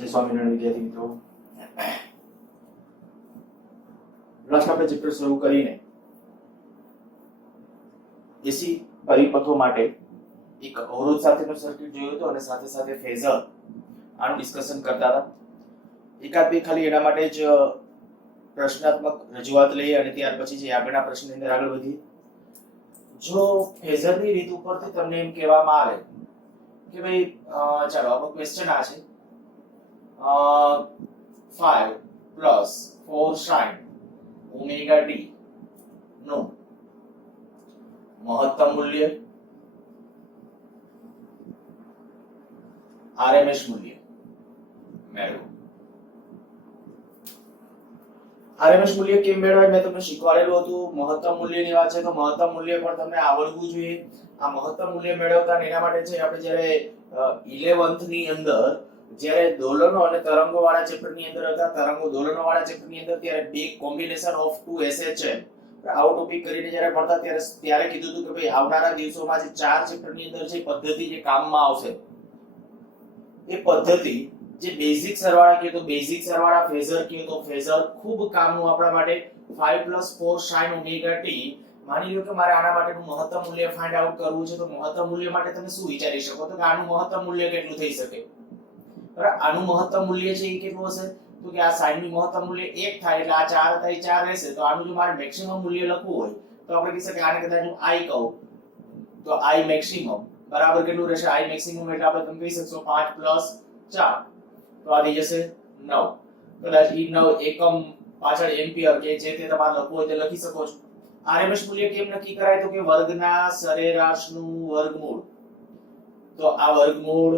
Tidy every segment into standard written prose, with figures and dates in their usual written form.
જય સ્વામિનારાયણ વિદ્યાર્થી મિત્રો, લાસ્ટ આપણે ચેપ્ટર શરૂ કરીને એસી પરિપથો માટે એક અવરોધ સાથેનો સર્કિટ જોયો હતો અને સાથે સાથે ફેઝર આનું ડિસ્કશન કરતા હતા. એકાદ બે ખાલી એના માટે જ પ્રશ્નાત્મક રજૂઆત લઈએ અને ત્યાર પછી જે આગળના પ્રશ્નની અંદર આગળ વધીએ. જો ફેઝરની રીત ઉપરથી તમને એમ કહેવામાં આવે કે ભાઈ ચાલો આપણો ક્વેશ્ચન આ છે 5 plus 4 sin omega t નું મહત્તમ મૂલ્ય, RMS મૂલ્ય મેળવો. RMS મૂલ્ય કેમ મેળવાય મેં તમને શીખવાડેલું હતું. મહત્તમ મૂલ્યની વાત છે તો મહત્તમ મૂલ્ય પણ તમને આવડવું જોઈએ. આ મહત્તમ મૂલ્ય મેળવતા એના માટે છે આપણે જ્યારે 11th ની અંદર જ્યારે દોલનો અને તરંગો વાળા ચેપ્ટર ની અંદર હતા, તરંગો દોલનો વાળા ચેપ્ટર ની અંદર ત્યારે બે combination of two SHM out topic કરીને જ્યારે ભણતા ત્યારે કીધું હતું કે ભાઈ આવનારા દિવસોમાં જે ચાર ચેપ્ટર ની અંદર જે પદ્ધતિ જે કામમાં આવશે એ પદ્ધતિ જે બેઝિક સરવાળા કહે તો બેઝિક સરવાળા, ફેઝર કહે તો ફેઝર ખૂબ કામનું આપણા માટે. 5 + 4 sin omega t માની લો કે મારે આના માટેનું મહત્તમ મૂલ્ય ફાઇન્ડ આઉટ કરવું છે તો મહત્તમ મૂલ્ય માટે તમે શું વિચારી શકો તો કે આનું મહત્તમ મૂલ્ય કેટલું થઈ શકે? બરાબર, આનું મહત્તમ મૂલ્ય છે એ કેટલું હશે તો કે આ sin નું મહત્તમ મૂલ્ય 1 થાય એટલે આ 4 હતા એ 4 રહેશે. તો આનું જો મારે મેક્સિમમ મૂલ્ય લખવું હોય તો આપણે કહી શકીએ આને કદાચ હું i કહું તો i મેક્સિમમ બરાબર કેટલું રહેશે? i મેક્સિમમ એટલે આપણે તમે કહી શકશો 5 + 4 તો આ થઈ જશે 9. કદાચ ઈ 9 એકમ પાછળ એમ્પિયર કે જે તે તમારે લખવું હોય તે લખી શકો છો. RMS મૂલ્ય કેમ નક્કી કરાય તો કે વર્ગના સરેરાશનું વર્ગમૂળ. તો આ વર્ગમૂળ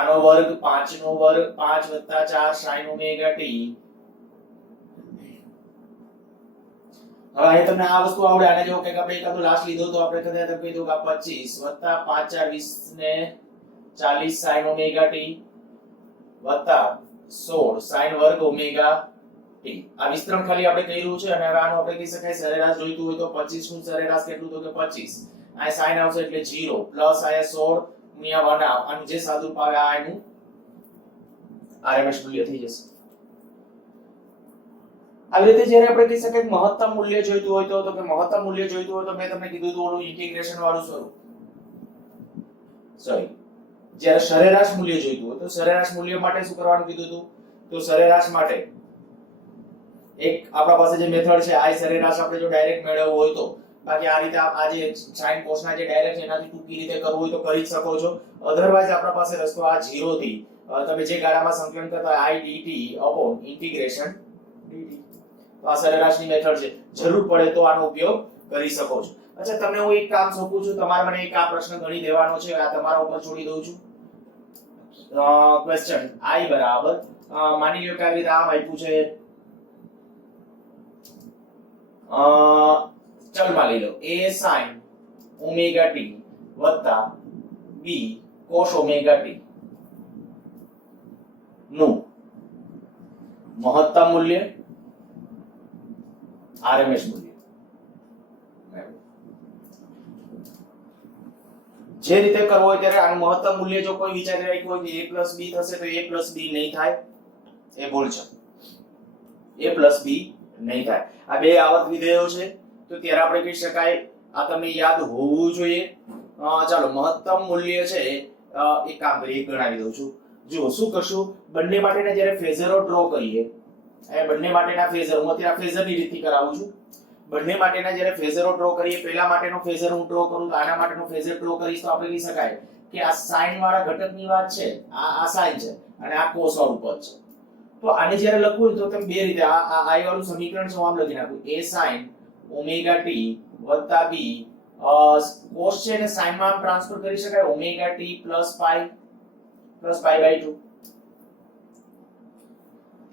આનો વર્ગ 5 નો વર્ગ 5 + 4 sin omega t. હવે અહીં તમને આ વસ્તુ આવડે. આને જો કે આપણે એકાદો લાસ્ટ લીધો તો આપણે કદાચ કહી દઉં કે 25 + 5 4 20 ને 40 sin omega t + 16 sin વર્ગ omega t. આ વિસ્તરણ ખાલી આપણે કર્યું છે અને હવે આનો આપણે કહી શકાય સરેરાશ જોઈતું હોય તો 25 નું સરેરાશ કેટલું તો કે 25. આ sin આવશે એટલે 0 પ્લસ આ 16 ગુણ્યા 1 આનું જે સાદુરૂપ આવે આ એનું RMS મૂલ્ય થઈ જશે. આવી રીતે જ્યારે આપણે કહી શકાય મહત્તમ મૂલ્ય જોઈતું હોય તો કે મહત્તમ મૂલ્ય જોઈતું હોય તો મેં તમને કીધું હતું ઓલું ઇન્ટિગ્રેશન વાળું સ્વરૂપ. સોરી, જ્યારે સરેરાશ મૂલ્ય જોઈતું હોય તો સરેરાશ મૂલ્ય માટે શું કરવાનું કીધું હતું તો સરેરાશ માટે એક આપણા પાસે જે મેથડ છે આ સરેરાશ આપણે જો ડાયરેક્ટ મેળવવો હોય તો, બાકી આ રીતે આ જે sin cos ના જે ડાયરેક્ટ એનાથી ટૂંકી રીતે કરવું હોય તો કરી જ શકો છો. અધરવાઇઝ આપણા પાસે રસ્તો આ 0 થી તમે જે ગાળામાં સંકલન કરતા i dt ઇન્ટિગ્રેશન dt. તો આ સરેરાશની મેથડ છે, જરૂર પડે તો આનો ઉપયોગ કરી શકો છો. અચ્છા, તમને હું એક કામ સોંપું છું, તમારે મને એક આ પ્રશ્ન ગણી દેવાનો છે, આ તમારા ઉપર છોડી દઉં છું. ક્વેશ્ચન i બરાબર માની લો કે આવી રીતે આમ આપ્યું છે, ચલમાં લઈ લો a sin omega t + b cos omega t નું મહત્તમ મૂલ્ય, RMS મૂલ્ય. જે રીતે કરવો હોય ત્યારે આનું મહત્તમ મૂલ્ય જો કોઈ વિચારી રાખ્યું હોય કે a + b થશે તો a + b નહીં થાય, એ ભૂલ છે. a + b નહીં થાય. આ બે આવર્ત વિધેયો છે તો ત્યારે આપણે કહી શકાય આ તમને યાદ હોવું જોઈએ. ચાલો મહત્તમ મૂલ્ય છે એક કામ કરીએ, એક ગણાવી દઉં છું. જુઓ શું કરશું, બંને માટેના જ્યારે ફેઝરો ડ્રો કરીએ, એ બંને માટેના ફેઝર હું અત્યારે ફેઝરની રીતથી કરાવું છું. બંને માટેના જ્યારે ફેઝરો ડ્રો કરીએ, પહેલા માટેનો ફેઝર હું ડ્રો કરું તો આના માટેનો ફેઝર ડ્રો કરીશ તો આપણે કહી શકાય કે આ sin વાળા ઘટકની વાત છે, આ sin છે અને આ cos વાળું પદ છે. તો આને જ્યારે લખવું હોય તો તમે બે રીતે આ i વાળું સમીકરણ છે આમ લખી નાખું, a sin omega t + b cos છે ને sin માં ટ્રાન્સફર કરી શકાય omega t + pi/2.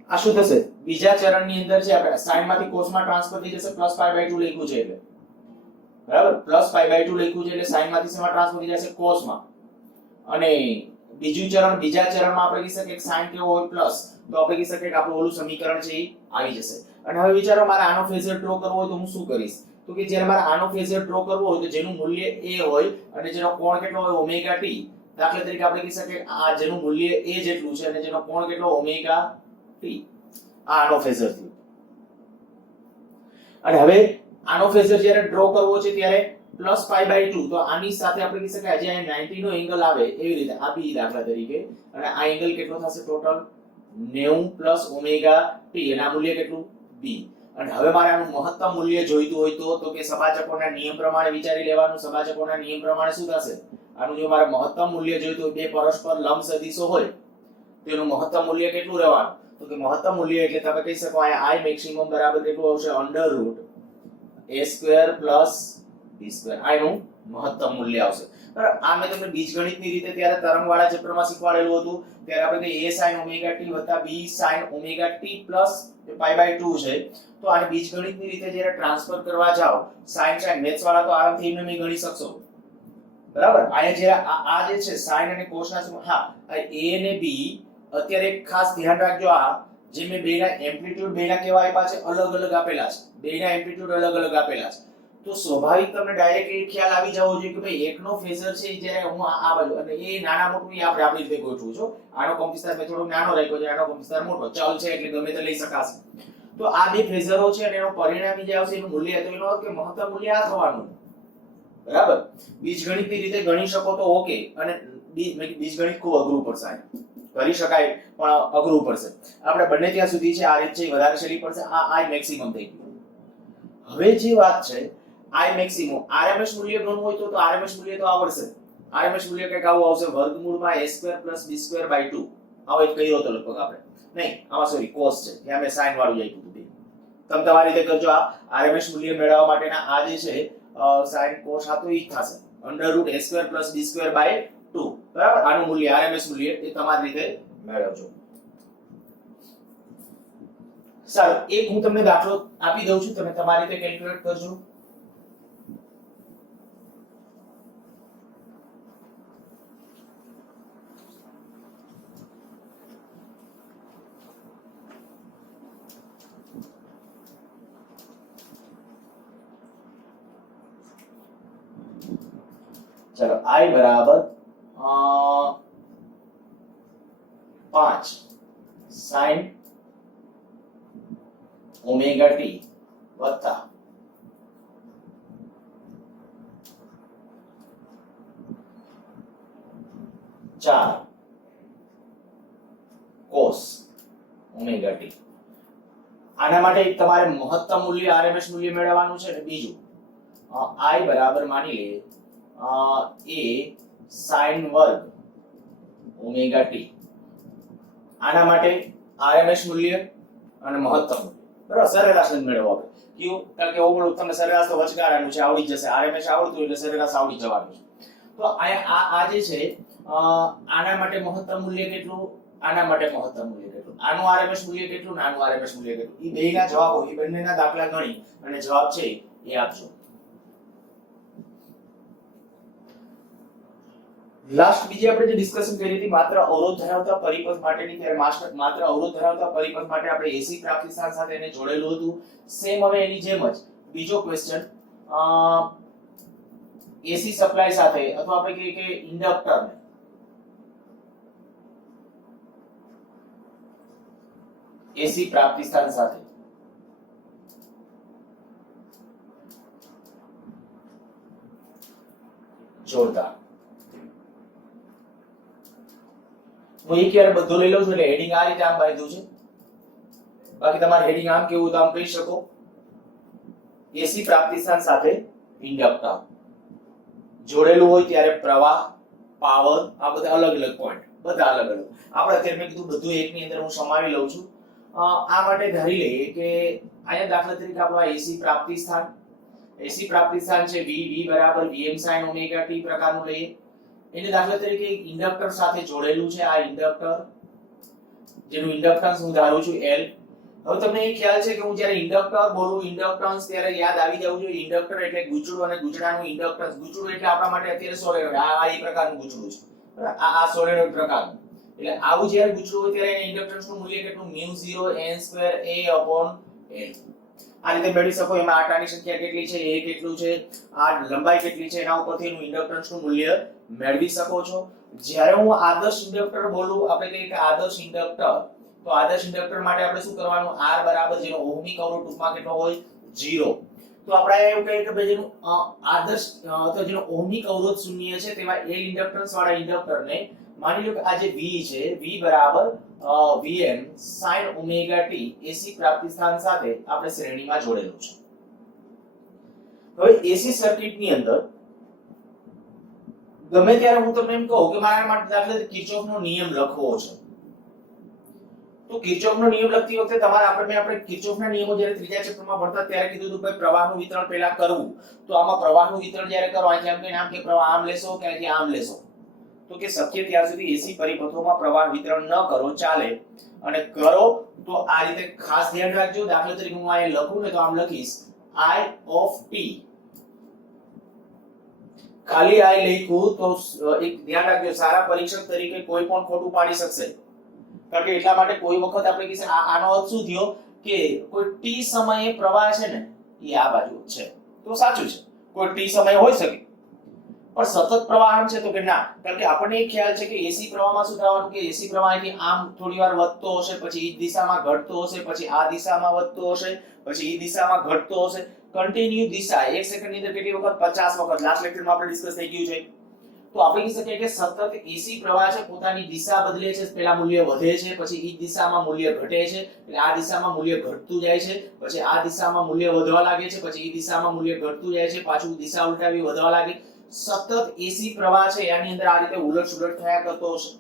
આ શું થશે, બીજા ચરણની અંદર છે આપણે sin માંથી cos માં ટ્રાન્સફર થઈ જશે, +pi/2 લખ્યું છે એટલે બરાબર, +pi/2 લખ્યું છે એટલે sin માંથી શેમાં ટ્રાન્સફર થઈ જશે cos માં. અને બીજું ચરણ, બીજા ચરણમાં આપણે કહી શકીએ કે sin કેવો હોય પ્લસ, તો આપણે કહી શકીએ કે આપણું ઓલું સમીકરણ છે એ આવી જશે. અને હવે વિચારો મારે આનો ફેઝર ડ્રો કરવો હોય તો હું શું કરીશ તો કે જ્યારે મારે આનો ફેઝર ડ્રો કરવો હોય તો જેનું મૂલ્ય a હોય અને જેનો કોણ કેટલો હોય ઓમેગા t દાખલા તરીકે આપણે કહી શકીએ આ જેનું મૂલ્ય a જેટલું છે અને જેનો કોણ કેટલો ઓમેગા t, આનો ફેઝર થયો. અને હવે આનો ફેઝર જ્યારે ડ્રો કરવો છે ત્યારે +π/2, તો આની સાથે આપણે કહી શકાય જે 90 નો એંગલ આવે એવી રીતે આ બી દાખલા તરીકે, અને આ એંગલ કેટલો થશે ટોટલ 90 + ઓમેગા t, અને આ મૂલ્ય કેટલું b. અને હવે મારે આનું મહત્તમ મૂલ્ય જોઈતું હોય તો કે સપાચકોના નિયમ પ્રમાણે વિચારી લેવાનું. સપાચકોના નિયમ પ્રમાણે શું થશે, આનું જો મારે મહત્તમ મૂલ્ય જોઈતું હોય, બે પરસ્પર લંબ સદિશો હોય તો એનું મહત્તમ મૂલ્ય કેટલું રહેવાનું, તો કે મહત્તમ મૂલ્ય એટલે તમે કહી શકો આ i મેક્સિમમ બરાબર કેટલું આવશે √a² + b², આ એનું મહત્તમ મૂલ્ય આવશે. બરાબર, આ મેં તમને બીજગણિતની રીતે ત્યારે તરંગવાળા ચક્રમાં શીખવાડેલું હતું ત્યારે આપણે a sin omega t + b sin omega t + π/2 છે. તો આને બીજગણિતની રીતે જ્યારે ટ્રાન્સફર કરવા જાઓ sin મેથ્સ વાળા તો આરામથી એમને ગણી શકશો. બરાબર, અહીંયા જ્યારે આ જે છે sin અને cos ના હા આ a અને b અત્યારે ખાસ ધ્યાન રાખજો, આ જે મેં બેના એમ્પ્લિટ્યુડ બેના કેવા આપ્યા છે અલગ અલગ આપેલા છે, બેના એમ્પ્લિટ્યુડ અલગ અલગ આપેલા છે. તો સ્વાભાવિક તમને ડાયરેક્ટલી ખ્યાલ આવી જવો જોઈએ કે ભાઈ એકનો ફેઝર છે જ્યારે હું આ બાજુ અને એ નાના મોટું આપણે આપણી રીતે ગોઠવું છું. આનો કોમ વિસ્તાર મેં થોડો નાનો રાખ્યો છે, આનો કોમ વિસ્તાર મોટો, ચલ છે એટલે ગમે તે લઈ શકાશે. તો આ બે ફેઝરો છે અને એનો પરિણામી જે આવશે એનું મૂલ્ય, તો એનો અર્થ કે મહત્તમ મૂલ્ય આ થવાનું. બરાબર, બીજગણિતની રીતે ગણી શકો તો ઓકે, અને બીજગણિત ખૂબ અઘરું પડશે, કરી શકાય પણ અઘરું પડશે. આપણે બંને ત્યાં સુધી છે આ રીત છે વધારે સહેલી પડશે. આ i મેક્સિમમ થઈ ગયું. હવે જે વાત છે i મેક્સિમમ RMS મૂલ્ય ગણવું હોય તો RMS મૂલ્ય તો આવડશે. RMS મૂલ્ય કંઈક આવું આવશે √a² + b²/2. આવો એક કર્યો તો લગભગ આપણે નહીં, આમાં સોરી cos છે, ત્યાં મેં sin વાળું આપ્યું હતું. તમે તમારી રીતે કરજો. આ RMS મૂલ્ય મેળવવા માટેના આ જે છે sin cos આ તો ઈ થશે √a² + b²/2. બરાબર, આનું મૂલ્ય RMS મૂલ્ય એ તમારી રીતે મેળવજો. સારું, એક હું તમને દાખલો આપી દઉં છું, તમે તમારી રીતે કેલ્ક્યુલેટ કરજો. चलो i बराबर 5 sin ओमेगा t वत्ता 4 cos ઓમેગા t. આના માટે તમારે મહત્તમ મૂલ્ય RMS મૂલ્ય મેળવવાનું છે. અને બીજું i બરાબર માની લઈએ a sin વર્ગ ઓમેગા t. આના માટે RMS મૂલ્ય અને મહત્તમ મૂલ્ય, બરાબર, સરેરાશ મેળવવા આપણે કયું, કારણ કે ઓવરઓલ તમને સરેરાશ તો વચગાળાનું છે આવડી જશે, RMS આવડતું એટલે સરેરાશ આવડી જવાનું છે. તો આ જે છે આના માટે મહત્તમ મૂલ્ય કેટલું, આના માટે મહત્તમ મૂલ્ય કેટલું, આનું RMS મૂલ્ય કેટલું, આનું RMS મૂલ્ય કેટલું, એ બેયના જવાબો એ બંનેના દાખલા ગણી અને જવાબ છે એ આપજો. લાસ્ટ બીજી આપણે જે ડિસ્કશન કરી હતી માત્ર અવરોધ ધરાવતા પરિપથ માટેની, ત્યારે માત્ર અવરોધ ધરાવતા પરિપથ માટે આપણે AC પ્રાપ્તિસ્થાન સાથે એને જોડેલું હતું. સેમ હવે એની જેમ જ બીજો ક્વેશ્ચન AC સપ્લાય સાથે અથવા આપણે કહીએ કે ઇન્ડક્ટર ને AC પ્રાપ્તિસ્થાન સાથે જોડતા. હું એક યાર બધું લઈ લઉં છું એટલે હેડિંગ આ રીતે આમ બાંધ્યું છે, બાકી તમારે હેડિંગ આમ કેવું તો આમ કહી શકો. એસી પ્રાપ્તિસ્થાન સાથે ઇન્ડક્ટર જોડેલું હોય ત્યારે પ્રવાહ, પાવર, આ બધા અલગ અલગ પોઈન્ટ, બધા અલગ અલગ. આપણે અત્યારે મેં કીધું બધું એકની અંદર હું સમાવી લઉં છું. આ માટે ધારી લઈએ કે અહીંયા દાખલા તરીકે આપણું એસી પ્રાપ્તિસ્થાન છે v બરાબર vm sin ઓમેગા t પ્રકારનું લઈએ. એને દાખલા તરીકે એક ઇન્ડક્ટર સાથે જોડેલું છે. આ ઇન્ડક્ટર જેનું ઇન્ડક્ટન્સ હું ધારું છું L. હવે તમને એ ખ્યાલ છે કે હું જ્યારે ઇન્ડક્ટર બોલું ઇન્ડક્ટન્સ ત્યારે યાદ આવી જવું જોઈએ ઇન્ડક્ટર એટલે ગુચડું અને ગુચડાનું ઇન્ડક્ટન્સ. ગુચડું એટલે આપણા માટે અત્યારે સોલેનોઇડ, આ એ પ્રકારનું ગુચડું છે, બરાબર, આ સોલેનોઇડ પ્રકારનું. એટલે આવું જ્યારે ગુચડું હોય ત્યારે ઇન્ડક્ટન્સનું મૂલ્ય કેટલું μ0 n2 a/L. આ રીતે મેળવી શકો. એમાં આટાની સંખ્યા કેટલી છે, એ કેટલું છે, આ લંબાઈ કેટલી છે, એના ઉપરથી એનું ઇન્ડક્ટન્સનું મૂલ્ય મેળવી શકો છો. જ્યારે હું આદર્શ ઇન્ડક્ટર બોલું, આપણે કહીએ કે આદર્શ ઇન્ડક્ટર, તો આદર્શ ઇન્ડક્ટર માટે આપણે શું કરવાનું, R બરાબર જેનો ઓહમિક અવરોધ ટૂંકમાં કેટલો હોય, 0. તો આપણે એવું કહીએ કે ભાઈ જેનું આદર્શ તો જેનો ઓહમિક અવરોધ શૂન્ય છે તેવા L ઇન્ડક્ટન્સ વાળા ઇન્ડક્ટરને માની લો કે આ જે V છે, V બરાબર Vm sin omega t AC પ્રાપ્તિ સ્થાન સાથે આપણે શ્રેણીમાં જોડેલું છે. હવે AC સર્કિટની અંદર ગમે ત્યારે હું તમને એમ કહું કે મારા માટે દાખલા તરીકે કિર્ચોફનો નિયમ લખવો છે, તો કિર્ચોફનો નિયમ લખતી વખતે તમારે આપણે કિર્ચોફના નિયમો જ્યારે ત્રીજા ચેપ્ટરમાં ભણતા ત્યારે કીધું હતું ભાઈ પ્રવાહનું વિતરણ પહેલા કરવું. તો આમાં પ્રવાહનું વિતરણ જ્યારે કરો, અહીંથી આમ કે નામ કે પ્રવાહ આમ લેશો કે અહીંથી આમ લેશો, તો કે શક્ય ત્યાર સુધી એસી પરિપથોમાં પ્રવાહ વિતરણ ન કરો ચાલે, અને કરો તો આ રીતે ખાસ ધ્યાન રાખજો. દાખલા તરીકે હું આ લખું ને તો આમ લખીશ I of t, ખાલી I લખ્યું તો એક ધ્યાન રાખજો, સારા પરીક્ષક તરીકે કોઈ પણ ખોટું પાડી શકશે. કારણ કે એટલા માટે કોઈ વખત આપણે કહીએ આનો અર્થ શું થયો કે કોઈ t સમયે પ્રવાહ છે ને એ આ બાજુ છે, તો સાચું છે, કોઈ t સમય હોઈ શકે, પણ સતત પ્રવાહ આમ છે તો કે ના. કારણ કે આપણને એક ખ્યાલ છે કે એસી પ્રવાહમાં શું થવાનું કે એસી પ્રવાહથી આમ થોડીવાર વધતો હશે, પછી ઈ દિશામાં ઘટતો હશે, પછી આ દિશામાં વધતો હશે, પછી ઈ દિશામાં ઘટતો હશે, કન્ટિન્યુ દિશા. એક સેકન્ડની અંદર કેટલી વખત, 50 વખત. લાસ્ટ લેક્ચરમાં આપણે ડિસ્કસ થઈ ગયું છે. તો આપણે કહી શકીએ કે સતત એસી પ્રવાહ છે પોતાની દિશા બદલે છે, પહેલા મૂલ્ય વધે છે, પછી ઈ દિશામાં મૂલ્ય ઘટે છે, એટલે આ દિશામાં મૂલ્ય ઘટતું જાય છે, પછી આ દિશામાં મૂલ્ય વધવા લાગે છે, પછી ઈ દિશામાં મૂલ્ય ઘટતું જાય છે, પાછું દિશા ઉલટાવી વધવા લાગે. સતત એસી પ્રવાહ છે આની અંદર આ રીતે ઉલટ-સુલટ થયા કરતો હશે.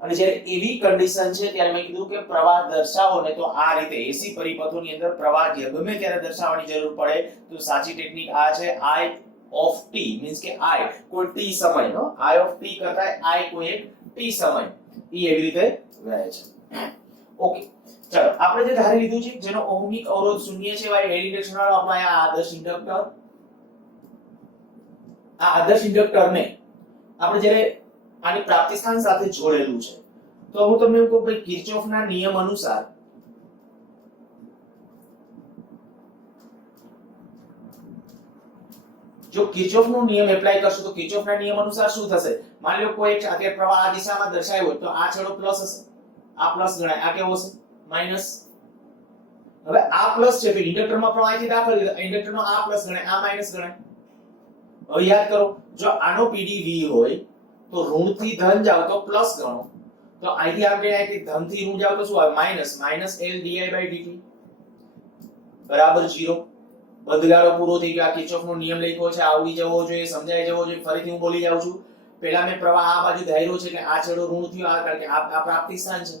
અને જ્યારે એવી કન્ડિશન છે ત્યારે મેં કીધું કે પ્રવાહ દર્શાવો ને તો આ રીતે એસી પરિપથોની અંદર પ્રવાહ ગમે ત્યારે દર્શાવવાની જરૂર પડે તો સાચી ટેકનિક આ છે, I of t means કે I કોઈ t સમય, નો I of t કરતા I કોઈ એક t સમય, ઈ એવી રીતે રહે છે. ઓકે, ચલો આપણે જે ધારી લીધું છે જેનો ઓહમિક અવરોધ શૂન્ય છે એવા એલ ઇન્ડક્ટર વાળો આપણે આ આદર્શ ઇન્ડક્ટર, આ આદર્શ ઇન્ડક્ટરને આપણે જ્યારે આની પ્રાપ્તિ સ્થાન સાથે જોડેલું છે, તો હું તમને એમ કહું કે કિર્ચોફના નિયમ અનુસાર જો કિર્ચોફનો નિયમ એપ્લાય કરશો તો કિર્ચોફના નિયમ અનુસાર શું થશે, માની લો કોઈ એક અત્યારે પ્રવાહ આ દિશામાં દર્શાવ્યો હોય તો આ છેડો પ્લસ હશે, આ પ્લસ ગણાય, આ કેવો હશે માઈનસ. હવે આ પ્લસ છે તો ઇન્ડક્ટરમાં પ્રવાહથી દાખલ ઇન્ડક્ટરનો આ પ્લસ ગણાય, આ માઈનસ ગણાય. હવે યાદ કરો, જો આનો પીડી v હોય તો ઋણથી ધન જાવ તો પ્લસ ગણો, તો અહીંથી આપણે અહીંથી ધનથી ઋણ જાવ તો શું આવે, માઈનસ. માઈનસ L di/dt બરાબર 0. બધગારો પૂરો થઈ ગયો. આ કિર્ચોફનો નિયમ લખ્યો છે, આવડી જવો જોઈએ, સમજાઈ જવો જોઈએ. ફરીથી હું બોલી જાઉં છું, પહેલા મેં પ્રવાહ આ બાજુ ધાર્યો છે કે આ છેડો ઋણ થયો, આ કારણ કે આ પ્રાપ્તિ સ્થાન છે,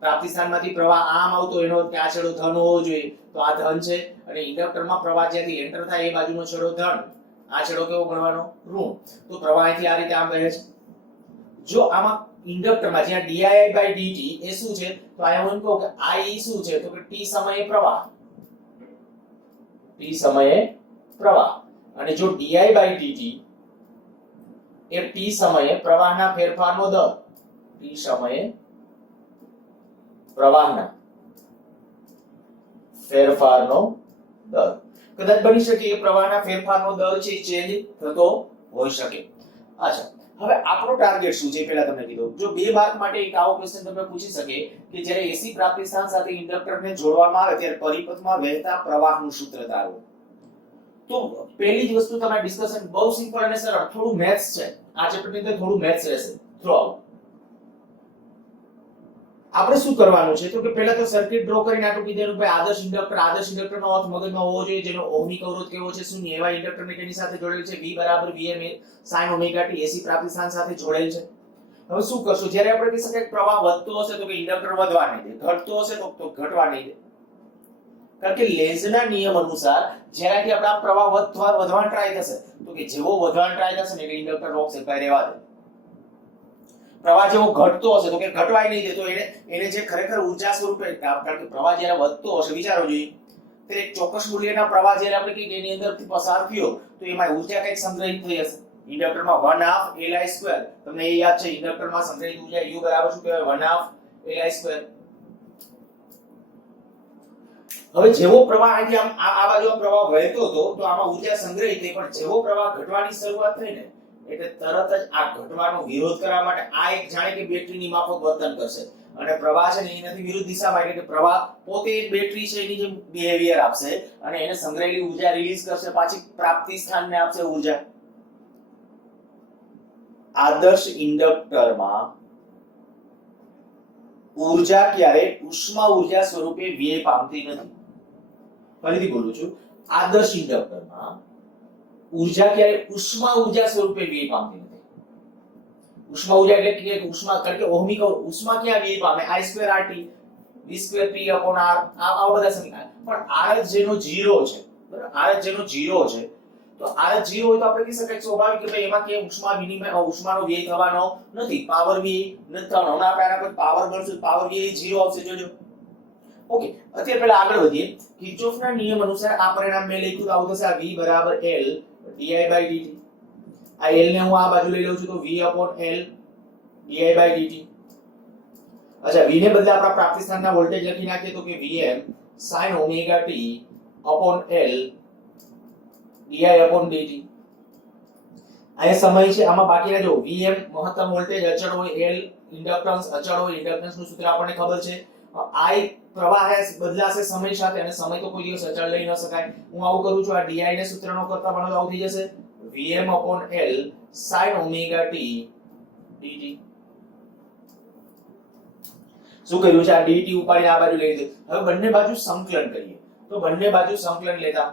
પ્રાપ્તિ સ્થાનમાંથી પ્રવાહ આમ આવતો એનો કે આ છેડો ધન હોવો જોઈએ, તો આ ધન છે. અને ઇન્ડક્ટરમાં પ્રવાહ જ્યાંથી એન્ટર થાય એ બાજુનો છેડો ધન, આ છેડો કેવો ગણવાનો, ઋણ. તો પ્રવાહ અહીંથી આ રીતે આમ રહે છે. જો આમાં ઇન્ડક્ટરમાં જ્યાં di/dt એ શું છે, તો આ હું એમ કહું કે I શું છે, તો કે t સમયે પ્રવાહ, t સમયે પ્રવાહ. અને જો di/dt એ t સમયે પ્રવાહના ફેરફારનો દર, t સમયે પ્રવાહના ફેરફારનો દર. કદાચ બની શકે કે પ્રવાહના ફેરફારનો દર છે ચેન્જ થતો હોઈ શકે. અચ્છા, હવે આપણો ટાર્ગેટ શું છે પહેલા તમને કીધું. જો 2 માર્ક માટે એક આવો ક્વેશ્ચન તમને પૂછી શકે કે જ્યારે એસી પ્રાપ્તિ સ્થાન સાથે ઇન્ડક્ટરને જોડવામાં આવે ત્યારે પરિપથમાં વહેતા પ્રવાહનું સૂત્ર તારવો. તો પહેલી જ વસ્તુ તમારે ડિસ્કશન બહુ સિમ્પલ અને સરળ, થોડું મેથ્સ છે આ ચેપ્ટરની અંદર, થોડું મેથ્સ રહેશે થ્રોઆઉટ. આપણે શું કરવાનું છે તો કે પહેલા તો સર્કિટ ડ્રો કરીને આટલું કીધેલું ભાઈ આદર્શ ઇન્ડક્ટરનો અર્થ મગજમાં હોવો જોઈએ જેનો ઓહમિક અવરોધ કેવો છે, શૂન્ય. એવા ઇન્ડક્ટરને કેની સાથે જોડેલ છે, V બરાબર Vm sin ઓમેગા t એસી પ્રાપ્તિ સ્થાન સાથે જોડેલ છે. હવે શું કરશું, જ્યારે આપણે કહી શકીએ પ્રવાહ વધતો હશે તો કે ઇન્ડક્ટર વધવા નહીં દે, ઘટતો હશે તો ઘટવા નહીં દે. કારણ કે લેન્ઝના નિયમ અનુસાર જ્યારેથી આપણા પ્રવાહ વધવાનો ટ્રાય થશે તો કે જેવો વધવાનો ટ્રાય થશે ને એટલે ઇન્ડક્ટર રોકશે, ભાઈ રહેવા દે. પ્રવાહ જેવો ઘટતો હશે તો કે ઘટવાય નહીં દે, તો એને જે ખરેખર ઊર્જા સ્વરૂપે, કારણ કે પ્રવાહ જ્યારે વધતો હશે વિચારો જોઈએ તો એક ચોક્કસ મૂલ્યના પ્રવાહ જ્યારે આપણે કે એની અંદરથી પસાર થયો તો એમાં ઊર્જા કંઈક સંગ્રહિત થઈ હશે. ઇન્ડક્ટરમાં 1/2 Li², તમને એ યાદ છે ઇન્ડક્ટરમાં સંગ્રહિત ઊર્જા U બરાબર શું કહેવાય, 1/2 Li². હવે જેવો પ્રવાહ અહીંથી આમ આ બાજુ પ્રવાહ વહેતો હતો તો આમાં ઊર્જા સંગ્રહિત થઈ, પણ જેવો પ્રવાહ ઘટવાની શરૂઆત થઈ ને એટલે તરત જ આ ઘટવાનો વિરોધ કરવા માટે આ એક જાણે કે બેટરીની માફક વર્તન કરશે અને પ્રવાહ છે ને એનાથી વિરુદ્ધ દિશામાં, એટલે કે પ્રવાહ પોતે એક બેટરી છે એની જેમ બિહેવિયર આપશે અને એને સંગ્રહેલી ઊર્જા રિલીઝ કરશે, પાછી પ્રાપ્તિ સ્થાનને આપશે ઊર્જા. આદર્શ ઇન્ડક્ટરમાં ઊર્જા ક્યારે ઉષ્મા ઊર્જા સ્વરૂપે વ્યય પામતી નથી. ફરીથી બોલું છું, આદર્શ ઇન્ડક્ટરમાં ઊર્જા ક્યારે ઉષ્મા ઊર્જા સ્વરૂપે વ્યય પામતી નથી. ઉષ્મા ઊર્જા એટલે કે ઉષ્મા, કારણ કે ઓહમિક ઉષ્મા ક્યાં વ્યય પામે? I2RT V2P/R આ બધા સમીકરણ. પણ R જેનો 0 છે, બરાબર, R જેનો 0 છે, તો R 0 હોય તો આપણે કહી શકાય સ્વાભાવિક કે ભાઈ એમાં કે ઉષ્મા વિનિમય ઉષ્માનો વ્યય થવાનો નથી, પાવર વ્યય નથી થવાનો. હમણાં આપણે આના પર પાવર ગણશું, પાવર વ્યય 0 આવશે, જોજો. ઓકે, અત્યારે પહેલા આગળ વધીએ. કિર્ચોફના નિયમ અનુસાર આ પરિણામ મેં લખ્યું તો આવું થશે, આ V = L di/dt. આ L ને હું આ બાજુ લઈ લઉં છું તો V/L di/dt. અચ્છા, V ને બદલે આપણા પ્રાપ્તિ સ્થાનના વોલ્ટેજ લખી નાખીએ તો કે Vm sin ωt L di/dt. આ સમય છે, આમાં બાકી રહેજો Vm મહત્તમ વોલ્ટેજ અચળ હોય, L ઇન્ડક્ટન્સ અચળ હોય. ઇન્ડક્ટન્સનું સૂત્ર આપણને ખબર છે. I પ્રવાહ બદલાશે સમય સાથે અને સમય તો કોઈ દિવસ અચળ લઈ ન શકાય. હું આવું કરું છું, આ di ને સૂત્રનો કરતા પણ આવું થઈ જશે Vm/L sin ωt dt. શું કર્યું છે? આ dt ઉપાડીને આ બાજુ લઈ દીધું. હવે બંને બાજુ સંકલન કરીએ તો બંને બાજુ સંકલન લેતા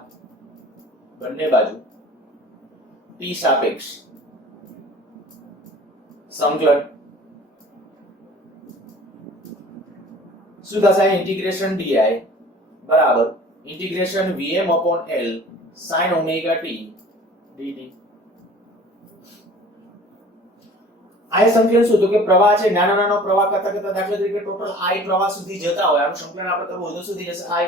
બંને બાજુ t સાપેક્ષ સંકલન શું થશે? ઇન્ટિગ્રેશન di બરાબર integration Vm/L sin ωt dt. આ સંકલન શું? તો કે પ્રવાહ છે, નાનો નાનો પ્રવાહ કરતા કરતા દાખલા તરીકે ટોટલ I પ્રવાહ સુધી જતા હોય, આનું સંકલન આપણે કરવું હોય તો સુધી જશે I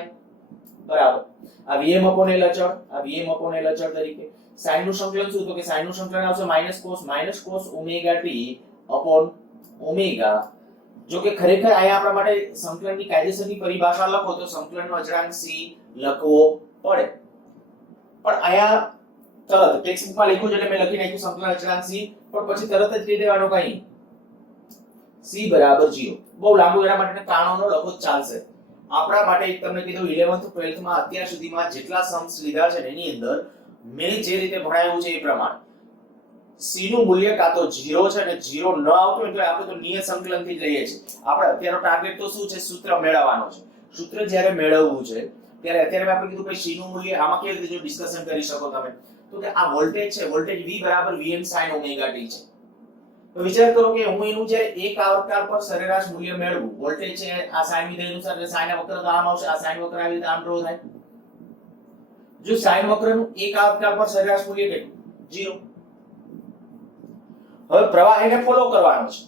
બરાબર આ Vm/L અચળ, આ Vm/L અચળ તરીકે. sin નું સંકલન શું? તો કે sin નું સંકલન આવશે -cos ωt/ω. જો કે ખરેખર અહીંયા આપણા માટે સંકલનની કાયદેસરની પરિભાષા લખો તો સંકલનનો અચળાંક c લખવો પડે, પણ અહીંયા તરત ટેક્સ્ટ બુકમાં લખ્યું છે એટલે મેં લખી નાખ્યું સંકલન અચળાંક c, પણ પછી તરત જ કહી દેવાનું કઈ c = 0. બહુ લાંબુ એના માટે કારણોનો લખો ચાલશે. આપણા માટે એક તમને કીધું 11th 12th માં અત્યાર સુધીમાં જેટલા સમ્સ લીધા છે એની અંદર મેં જે રીતે ભણાવ્યું છે એ પ્રમાણે c નું મૂલ્ય કાં તો 0 છે અને 0 ન આવતું એટલે આપણે તો નિયત સંકલનથી જ લઈએ છીએ. આપણે અત્યારનો ટાર્ગેટ તો શું છે? સૂત્ર મેળવવાનો છે. સૂત્ર જ્યારે મેળવવું છે ત્યારે અત્યારે મેં આપણે કીધું ભાઈ c નું મૂલ્ય આમાં કેવી રીતે જો ડિસ્કશન કરી શકો તમે, તો કે આ વોલ્ટેજ છે, voltage V = Vm sin ωt છે. તો વિચાર કરો કે હું એનું જ્યારે એક આવર્તકાળ પર સરેરાશ મૂલ્ય મેળવું, વોલ્ટેજ છે આ sin વિધેય અનુસાર એટલે sin વક્ર તો આમ આવશે, આ sin વક્ર આવી રીતે આમ ડ્રો થાય. જો sin વક્રનું એક આવર્તકાળ પર સરેરાશ મૂલ્ય કેટલું? 0. હવે પ્રવાહ એને ફોલો કરવાનો છે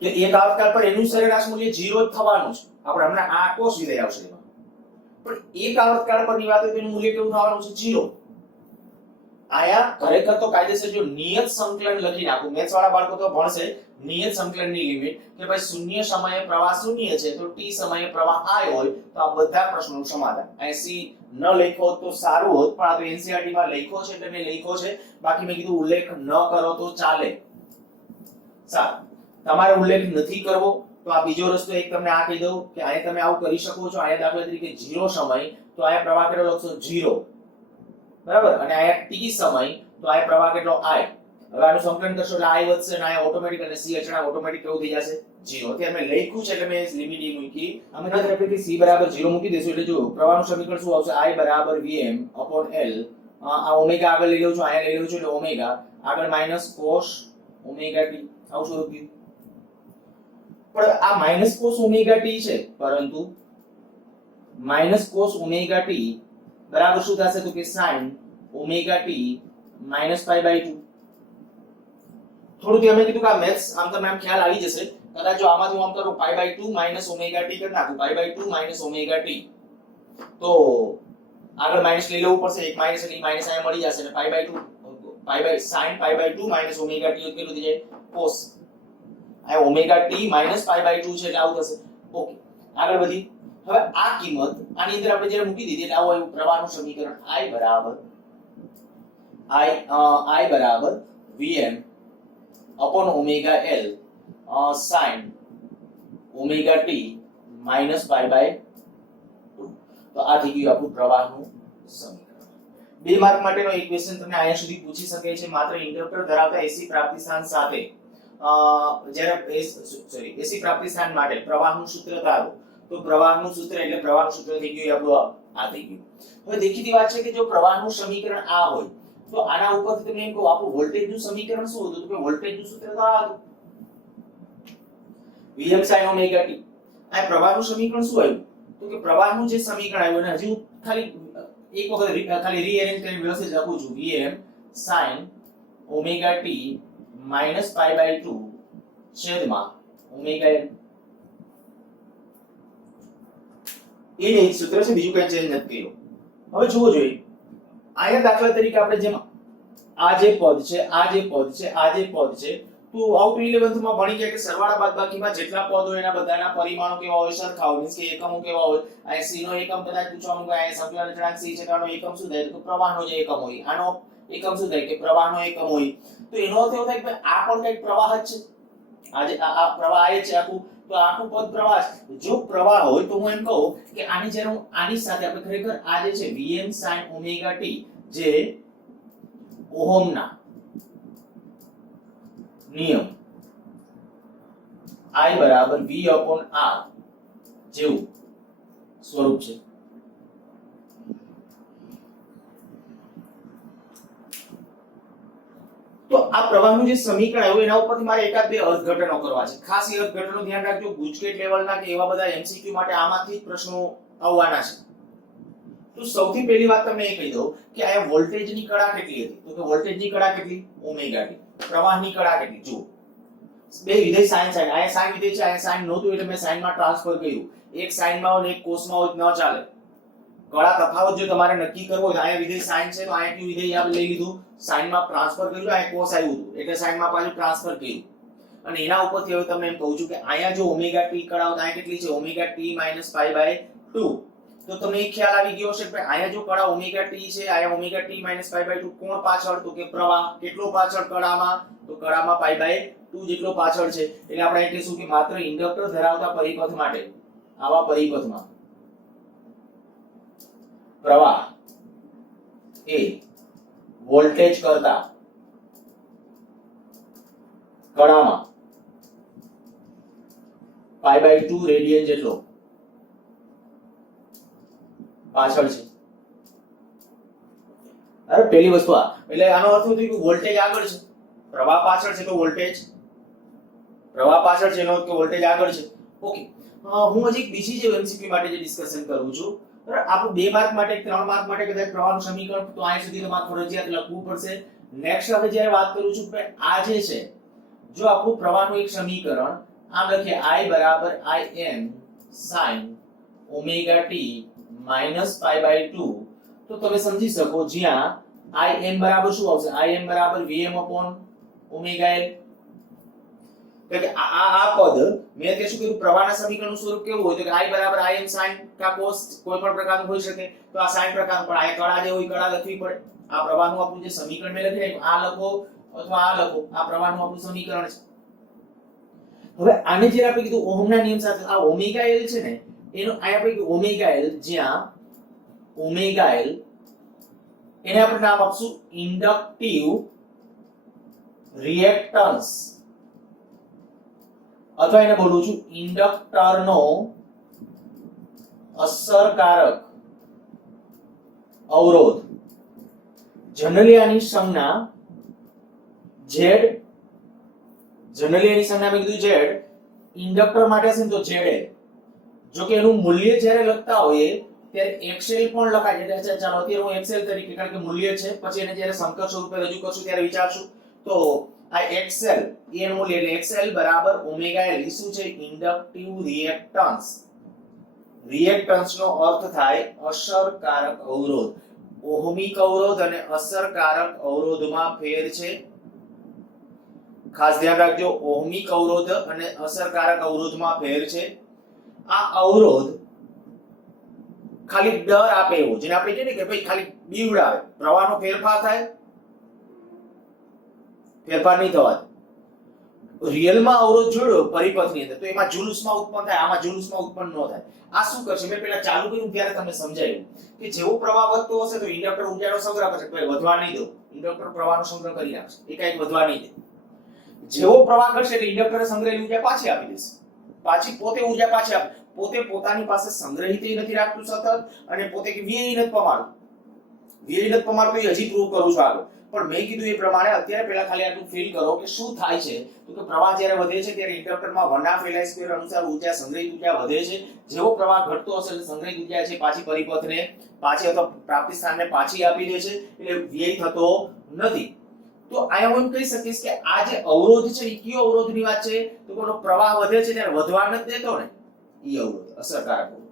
તો એક આવર્તકાળ પર એનું સરેરાશ મૂલ્ય 0 જ થવાનું છે. આપણે હમણાં આ કોસ વિધેય આવશે એમાં, પણ એક આવર્તકાળ પરની વાત હોય તો એનું મૂલ્ય કેવું થવાનું છે? 0. આયા ખરેખર તો કાયદેસર જો નિયત સંકલન લખી નાખું, મેથ્સ વાળા બાળકો તો ભણશે નિયત સંકલનની લિમિટ કે ભાઈ શૂન્ય સમયે પ્રવાહ શૂન્ય છે તો t સમયે પ્રવાહ I હોય તો આ બધા પ્રશ્નોનું સમાધાન. અહીં c ન લખ્યો તો સારું હોત, પણ આ તો NCERT માં લખ્યો છે એટલે મેં લખ્યો છે, બાકી મેં કીધું ઉલ્લેખ ન કરો તો ચાલે. સારું, તમારે ઉલ્લેખ નથી કરવો તો આ બીજો રસ્તો એક તમને આ કહી દઉં કે અહીંયા તમે આવું કરી શકો છો. અહીંયા દાખલા તરીકે 0 સમય તો અહીંયા પ્રવાહ કેટલો લખશો? 0 બરાબર, અને અહીંયા t સમય તો અહીંયા પ્રવાહ કેટલો? I. હવે આનું સંકલન કરશો એટલે I વધશે અને અહીંયા ઓટોમેટિક અને c અચળાંક ઓટોમેટિક કેવું થઈ જશે? 0. અત્યારે મેં લખ્યું છે એટલે મેં લિમિટ એ મૂકી. અમે દાખલા તરીકે c = 0 મૂકી દેશું એટલે જો પ્રવાહનું સમીકરણ શું આવશે? I = Vm/L. આ ઓમેગા આગળ લઈ લઉં છું, અહીંયા લઈ લઉં છું એટલે ઓમેગા આગળ -cos ωt આવું શું લખ્યું? પણ આ -cos ωt છે, પરંતુ -cos ωt બરાબર શું થશે? તો કે sin ωt -π/2. થોડું અમે કીધું કે આ મેથ્સ આમ તમને આમ ખ્યાલ આવી જશે. કદાચ જો આમાંથી હું આમ કરું π/2 - ωt કરી નાખું, π/2 - ωt, તો આગળ માઈનસ લઈ લેવું પડશે. એક માઈનસ એટલે માઈનસ અહીંયા મળી જશે એટલે sin π/2 - ωt કેટલું થઈ જાય? cos. આ ωt - π/2 છે એટલે આવું થશે. ઓકે, આગળ વધી હવે આ કિંમત આની અંદર આપણે જ્યારે મૂકી દીધી એટલે આવું આવ્યું પ્રવાહનું સમીકરણ I બરાબર Vm upon omega L sin omega t minus pi by 2. તો આ થઈ ગયું આપણું પ્રવાહનું સમીકરણ. 2 માર્ક માટેનો એક ક્વેશ્ચન તમને અહીંયા સુધી પૂછી શકે છે. માત્ર ઇન્ડક્ટર ધરાવતા એસી પ્રાપ્તિસ્થાન સાથે જ્યારે એસી પ્રાપ્તિસ્થાન માટે પ્રવાહનું સૂત્ર ધારો તો પ્રવાહનું સૂત્ર એટલે પ્રવાહનું સૂત્ર થઈ ગયું આપણું આ થઈ ગયું. હવે દેખીતી વાત છે કે જો પ્રવાહનું સમીકરણ આ હોય તો આના ઉપરથી તમે એમ કહો આપણું વોલ્ટેજનું સમીકરણ શું હતું? તો કે વોલ્ટેજનું સૂત્ર તો આ હતું Vm sin omega t. આ પ્રવાહનું સમીકરણ શું આવ્યું? તો કે પ્રવાહનું જે સમીકરણ આવ્યું ને હજી હું ખાલી એક વખત ખાલી રીઅરેન્જ કરીને વ્યવસ્થિત લખું છું. Vm sin omega t minus pi by 2 છેદમાં omega n. એ જ સૂત્ર છે, બીજું કઈ ચેન્જ નથી કર્યું. હવે જુઓ જોઈએ આયા દાખલા તરીકે આપણે જેમ આ જે પદ છે તો આઉટ 11th માં ભણી ગયા કે સરવાળા બાદબાકીમાં જેટલા પદ હોય એના બધાના પરિમાણો કેવા હોય, સરખા હોય, મીન્સ કે એકમો કેવા હોય. આ c નો એકમ કદાચ પૂછવાનું હોય, આ સંકલન અચળાંક c છે, આનો એકમ શું થાય? તો પ્રવાહનો જે એકમ હોય. આનો એકમ શું થાય? કે પ્રવાહનો એકમ હોય. તો એનો અર્થ એવો થાય કે આ પણ કંઈક પ્રવાહ જ છે. આ પ્રવાહ એ છે આખું, તો આખું પદ પ્રવાહ છે. જો પ્રવાહ હોય તો હું એમ કહું કે આની જ્યારે હું આની સાથે આપણે ખરેખર આ જે છે Vm sin omega t જે ઓહમના નિયમ I બરાબર V upon R જેવું સ્વરૂપ છે. તો આ પ્રવાહનું જે સમીકરણ આવ્યું એના ઉપરથી મારે એકાદ બે અર્થઘટનો કરવા છે. ખાસ એ અર્થઘટનો ધ્યાન રાખજો. ગુજકેટ લેવલના કે એવા બધા એમસીક્યુ માટે આમાંથી જ પ્રશ્નો આવવાના છે. તો સૌથી પહેલી વાત તમને એ કહી દઉં કે આ વોલ્ટેજની કળા કેટલી હતી? તો કે વોલ્ટેજની કળા કેટલી? Omega t. પ્રવાહની કળા કેટલી? જુઓ બે વિધેય sin sin. આ sin વિધેય છે, આ sin નહોતું એટલે મેં sin માં ટ્રાન્સફર કર્યું. એક sin માં હોય ને એક cos માં હોય ન ચાલે. કળા તફાવત જો તમારે નક્કી કરવો હોય તો અહીંયા વિધેય sin છે તો અહીંયા કયું વિધેય આપણે લઈ લીધું, sin માં ટ્રાન્સફર કર્યું, અહીંયા cos આવ્યું હતું એટલે sin માં પાછું ટ્રાન્સફર કર્યું. અને એના ઉપરથી હવે તમને એમ કહું છું કે અહીંયા જો ઓમેગા t કળા હોય અહીંયા કેટલી છે? Omega t minus pi by 2. તો તમને એક ખ્યાલ આવી ગયો હશે કે અહીંયા જો કળા ઓમેગા t છે, અહીંયા omega t minus pi by 2 કોણ પાછળ? તો કે પ્રવાહ. કેટલો પાછળ કળામાં? તો કળામાં pi by 2 જેટલો પાછળ છે. એટલે આપણે એટલે શું કે માત્ર ઇન્ડક્ટર ધરાવતા પરિપથ માટે આવા પરિપથમાં પ્રવાહ એ વોલ્ટેજ કરતા કળામાં pi by 2 રેડિયન જેટલો પાછળ છે. અરે પહેલી વસ્તુ આ એટલે આનો અર્થ એ કે વોલ્ટેજ આગળ છે, પ્રવાહ પાછળ છે તો વોલ્ટેજ પ્રવાહ પાછળ છે એનો અર્થ કે વોલ્ટેજ આગળ છે. ઓકે, હું હજી બીજી જે એમસીક્યુ માટે જે ડિસ્કશન કરું છું, બરાબર, આપણું 2 માર્ક માટે 3 માર્ક માટે કદાચ પ્રવાહનું સમીકરણ તો અહીં સુધી તમારે ફરજિયાત લખવું પડશે. નેક્સ્ટ હવે જ્યારે વાત કરું છું કે આ જે છે જો આપણું પ્રવાહનું એક સમીકરણ આમ લખીએ I બરાબર Im sin omega t minus pi by 2 તો તમે સમજી શકો જ્યાં Im બરાબર શું આવશે? Im બરાબર Vm upon omega L. કે આ પદ મેં તે શું કીધું પ્રવાહના સમીકરણનું સ્વરૂપ કેવું હોય તો કે I બરાબર Im sin કા cos કોઈ પણ પ્રકારનું હોઈ શકે. તો આ sin પ્રકારનું પણ આ કળા જે હોય કળા લખવી પડે. આ પ્રવાહનું આપણું જે સમીકરણ મેં લખી રાખ્યું આ લખો અથવા આ લખો, આ પ્રવાહનું આપણું સમીકરણ છે. હવે આને જે આપણે કીધું ઓહમના નિયમ સાથે આ ઓમેગા L છે ને એનો આ આપણે કીધું ઓમેગા L, જ્યાં ઓમેગા L એને આપણે નામ આપશું ઇન્ડક્ટિવ રિએક્ટન્સ અથવા એને બોલું છું ઇન્ડક્ટરનો અસરકારક અવરોધ. જનરલી આની સંજ્ઞા Z, જનરલી એની સંજ્ઞા મેં કીધું Z, ઇન્ડક્ટર માટે છે તો ZL. જો કે એનું મૂલ્ય જ્યારે લખતા હોઈએ ત્યારે XL પણ લખાય છે. ચાલો અત્યારે હું XL તરીકે કારણ કે મૂલ્ય છે, પછી એને જ્યારે સમકક્ષ સ્વરૂપે રજૂ કરશું ત્યારે વિચારશું. તો આ XL એનું મૂલ્ય એટલે XL બરાબર ઓમેગા L શું છે? Inductive reactance. રિએક્ટન્સ નો અર્થ થાય અસરકારક અવરોધ. ઓહમિક અવરોધ અને અસરકારક અવરોધમાં ફેર છે. ખાસ ધ્યાન રાખજો, ઓહમિક અવરોધ અને અસરકારક અવરોધમાં ફેર છે. આ અવરોધ ખાલી ડર આપે એવો, જેને આપણે કહીએ ને કે ભાઈ ખાલી બીવડાવે, પ્રવાહનો ફેરફાર થાય, ફેરફાર નહીં થવા દે. રિયલમાં અવરોધ જોડ્યો પરિપથની અંદર તો એમાં જુલુસમાં ઉત્પન્ન થાય, આમાં જુલુસમાં ઉત્પન્ન ન થાય. આ શું કરશે? મેં પેલા ચાલુ કર્યું ત્યારે તમને સમજાયું કે જેવો પ્રવાહ વધતો હશે તો ઇન્ડક્ટર ઉર્જાનો સંગ્રહ કરશે, ભાઈ વધવા નહીં દો, ઇન્ડક્ટર પ્રવાહનો સંગ્રહ કરી નાખશે, એ કાંઈ વધવા નહીં દે. જેવો પ્રવાહ કરશે એટલે ઇન્ડક્ટરે સંગ્રહેલી ઉર્જા પાછી આપી દેશે, પાછી પોતે ઉર્જા પાછી આપે, પોતે પોતાની પાસે સંગ્રહિત નથી રાખતું સતત, અને પોતે કે વ્યય નથી પમાડતું, વ્યય નથી પમાડતું, એ હજી પ્રૂવ કરું છું આગળ. પણ મેં કીધું એ પ્રમાણે અત્યારે પહેલા ખાલી આટલું ફીલ કરો કે શું થાય છે. તો કે પ્રવાહ જ્યારે વધે છે ત્યારે ઇન્ડક્ટરમાં 1/2 અનુસાર ઉર્જા, સંગ્રહિત ઉર્જા વધે છે. જેવો પ્રવાહ ઘટતો હશે એટલે સંગ્રહિત ઉર્જા છે પાછી પરિપથને, પાછી અથવા પ્રાપ્તિ સ્થાનને પાછી આપી દે છે, એટલે વ્યય થતો નથી. તો આયા હું એમ કહી શકીશ કે આ જે અવરોધ છે એ કયો અવરોધની વાત છે? તો કોનો પ્રવાહ વધે છે ત્યારે વધવા નથી દેતો ને, ઈ અવરોધ, અસરકારક અવરોધ,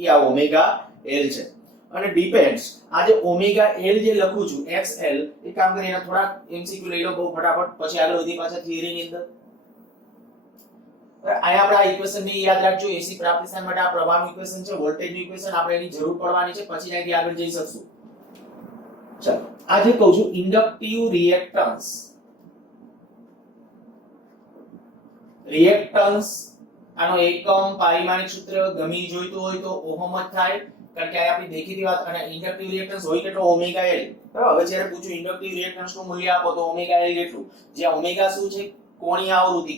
ઈ આ ઓમેગા એલ છે. અને ડિપેન્ડ્સ, આ જે ઓમેગા એલ જે લખું છું xl, એ કામ કરીને એના થોડા એમસીક્યુ લઈ લો બહુ ફટાફટ, પછી આગળ વધી પાછા થિયરીની અંદર. આયા આપણે આ ઇક્વેશન ને યાદ રાખજો, એસી પ્રાપ્તિ સ્થાન માટે આ પ્રવાહનું ઇક્વેશન છે, વોલ્ટેજનું ઇક્વેશન, આપણે એની જરૂર પડવાની છે, પછી ત્યાંથી આગળ જઈ શકશું. ચાલો આજે કહું છું ઇન્ડક્ટિવ રિએક્ટન્સ. રિએક્ટન્સ આનો એકમ પારિમાણિક સૂત્ર ગમે જોઈતું હોય તો ઓહમ જ થાય, કારણ કે આ આપણી દેખીતી વાત. અને ઇન્ડક્ટિવ રિએક્ટન્સ હોય કેટલો? Omega L. બરાબર, હવે જ્યારે પૂછું ઇન્ડક્ટિવ રિએક્ટન્સ નું મૂલ્ય આપો તો ઓમેગા એલ કેટલું? જ્યાં ઓમેગા શું છે? કોણીય આવૃત્તિ.